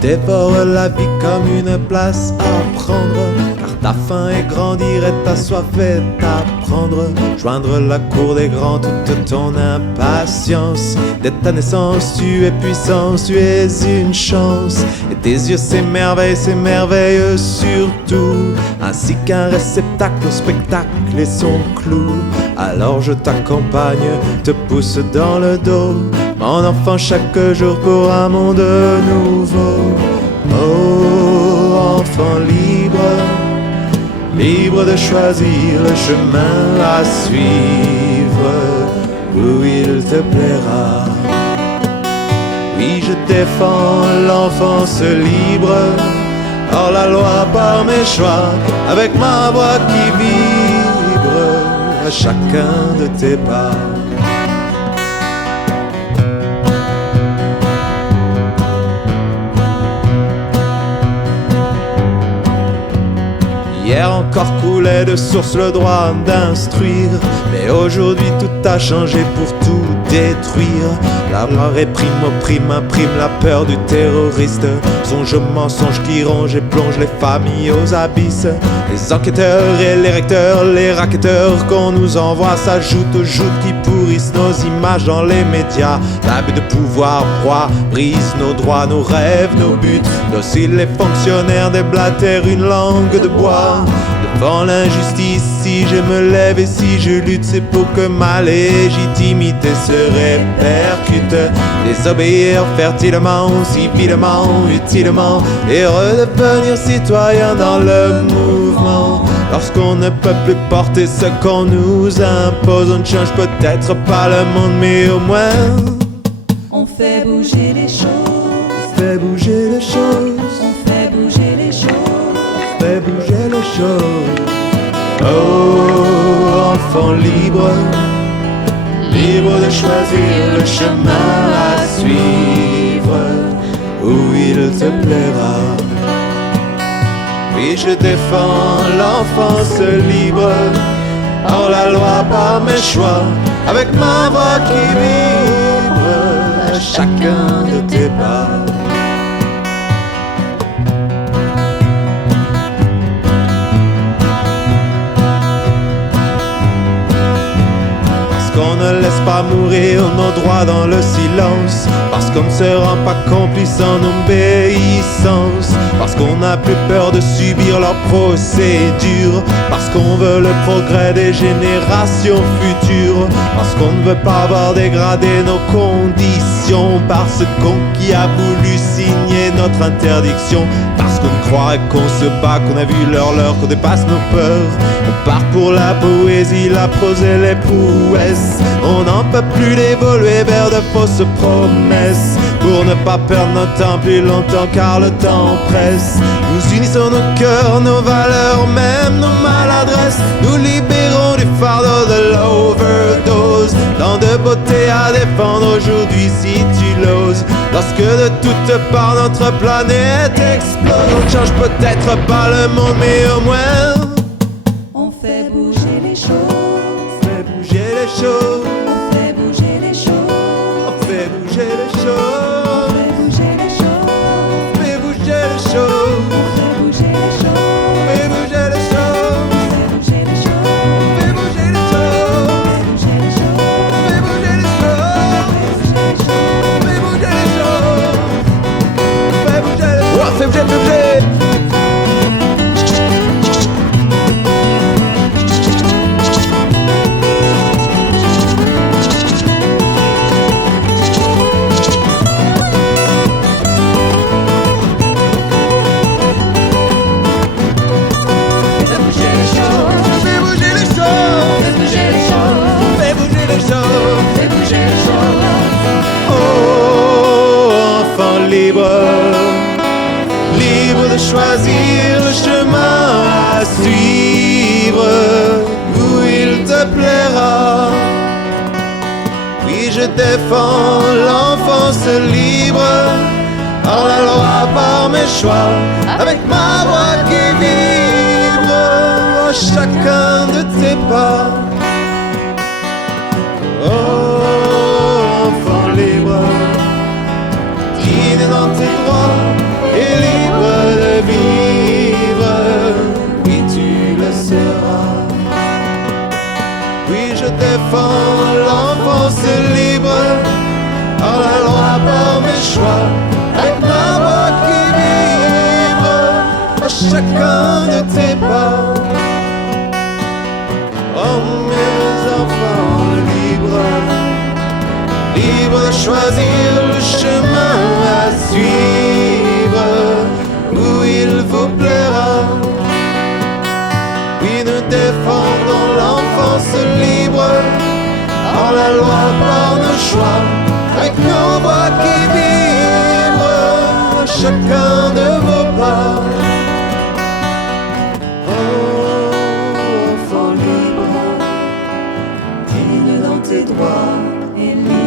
Dévore la vie comme une place à prendre, car ta faim est grandir et ta soif est apprendre. Joindre la cour des grands toute ton impatience. Dès ta naissance tu es puissance, tu es une chance. Et tes yeux s'émerveillent surtout, ainsi qu'un réceptacle au spectacle et son clou. Alors je t'accompagne, te pousse dans le dos, mon enfant chaque jour pour un monde nouveau. Oh, enfant libre, libre de choisir le chemin à suivre où il te plaira. Oui, je défends l'enfance libre, hors la loi par mes choix, avec ma voix qui vibre à chacun de tes pas. Hier encore coulait de source le droit d'instruire, mais aujourd'hui tout a changé pour tout détruire. La loi réprime, opprime, imprime la peur du terroriste. Songe aux mensonges qui rongent et plongent les familles aux abysses. Les enquêteurs et les recteurs, les racketteurs qu'on nous envoie s'ajoutent aux joutes qui pourrissent nos images dans les médias. L'abus de pouvoir, proie, brise nos droits, nos rêves, nos buts. Dociles les fonctionnaires déblatèrent une langue de bois. Devant l'injustice, si je me lève et si je lutte, c'est pour que ma légitimité se répercute. Désobéir fertilement, civilement, utilement, et redevenir citoyen dans le mouvement. Lorsqu'on ne peut plus porter ce qu'on nous impose, on ne change peut-être pas le monde, mais au moins on fait bouger les choses. On fait bouger les choses. On fait bouger les choses. On fait bouger les choses. Oh, enfant libre, libre de choisir le chemin à suivre où il te plaira. Oui, je défends l'enfance libre, hors la loi par mes choix, avec ma voix qui vibre à chacun de tes pas. Qu'on ne laisse pas mourir nos droits dans le silence, parce qu'on ne se rend pas complice en obéissance, parce qu'on n'a plus peur de subir leurs procédures, parce qu'on veut le progrès des générations futures, parce qu'on ne veut pas voir dégrader nos conditions par ce con qui a voulu signer notre interdiction, parce qu'on croit qu'on se bat, qu'on a vu l'heure, qu'on dépasse nos peurs. On part pour la poésie, la prose et les prouesses. On n'en peut plus d'évoluer vers de fausses promesses, pour ne pas perdre notre temps plus longtemps car le temps presse. Nous unissons nos cœurs, nos valeurs, même nos maladresses. Nous libérons du fardeau de l'overdose, tant de beauté à défendre aujourd'hui si tu l'oses. Lorsque de toutes parts notre planète explose, on ne change peut-être pas le monde, mais au moins on fait bouger les choses. On fait bouger les choses. On fait bouger les choses. On fait bouger les choses. On fait bouger les choses. On fait bouger les choses. On fait bouger les choses. On fait bouger les choses. On fait bouger les choses. On fait bouger les choses. On fait bouger les choses. On fait bouger les choses. On fait bouger les choses. On fait bouger les choses. On fait bouger, fait bouger. Libre de choisir le chemin à suivre où il te plaira. Oui, je défends l'enfance libre, Hors la loi par mes choix, avec ma voix qui vibre à chacun de tes pas. Oh, enfant libre, digne dans tes droits et libre de vivre, oui tu le seras. Oui je défends l'enfance libre, hors la loi par mes choix, avec ma voix qui vibre à chacun de tes pas. Oh mes enfants libres, libres de choisir le chemin à suivre où il vous plaira. Oui nous défendons l'enfance libre, hors la loi par nos choix, avec nos voix qui vibrent chacun de vos pas. Enfant libre, digne dans tes droits et libre.